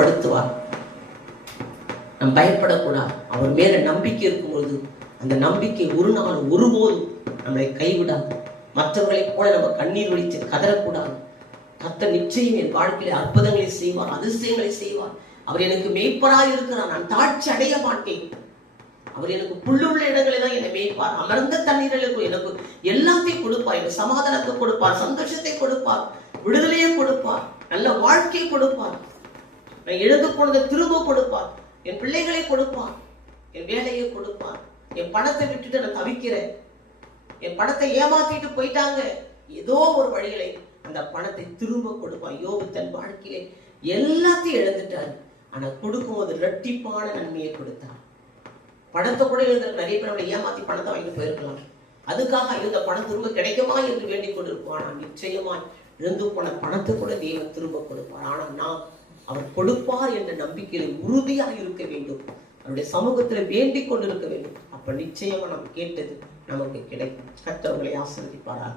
திரும்பப்படுத்துவார். நம்ம பயப்படக்கூடாது. அவர் மேல நம்பிக்கை இருக்கும்போது அந்த நம்பிக்கை ஒரு நாள் ஒருபோதும் நம்மளை கைவிடாது. மற்றவர்களைப் போல நம்ம கண்ணீர் வடித்து கதறக்கூடாது. கர்த்தர் நிச்சயம் என் வாழ்க்கையில அற்புதங்களை செய்வார், அதிசயங்களை செய்வார். அவர் எனக்கு மேய்ப்பராய் இருக்கிறார், நான் தாழ்ச்சி அடைய மாட்டேன். அவர் எனக்கு புல்லுள்ள இடங்களை தான் என்னை மேய்ப்பார், அமர்ந்த தண்ணீர்களுக்கு எனக்கு எல்லாத்தையும் கொடுப்பார். எனக்கு சமாதானத்தை கொடுப்பார், சந்தோஷத்தை கொடுப்பார், விடுதலையை கொடுப்பார், நல்ல வாழ்க்கையை கொடுப்பார். நான் எழுந்து போனதை திரும்ப கொடுப்பார், என் பிள்ளைகளை கொடுப்பார், என் வேலையை கொடுப்பார். என் பணத்தை விட்டுட்டு நான் தவிக்கிறேன், என் பணத்தை ஏமாத்திட்டு போயிட்டாங்க, ஏதோ ஒரு வழிகளை அந்த பணத்தை திரும்ப கொடுப்பார். யோபு தன் வாழ்க்கையிலே எல்லாத்தையும் இழந்துட்டார், ஆனா கொடுக்கும்போது இரட்டிப்பான நன்மையை கொடுத்தார். பணத்தை கூட எழுத நிறைய பேர் அவளை ஏமாத்தி பணத்தை வாங்கி போயிருக்கலாம். அதுக்காக இந்த பணம் திரும்ப கிடைக்குமா என்று வேண்டிக் கொண்டிருப்போம். ஆனால் நிச்சயமாய் இழந்து போன பணத்தை கூட தேவன் திரும்ப கொடுப்பார். ஆனால் நாம் அவர் கொடுப்பார் என்ற நம்பிக்கையில் உறுதியாக இருக்க வேண்டும். அவருடைய சமூகத்தில் வேண்டிக் கொண்டிருக்க வேண்டும். அப்ப நிச்சயமா நாம் கேட்டது நமக்கு கிடைக்கும். கர்த்தர் உங்களை ஆசீர்வதிப்பாராக.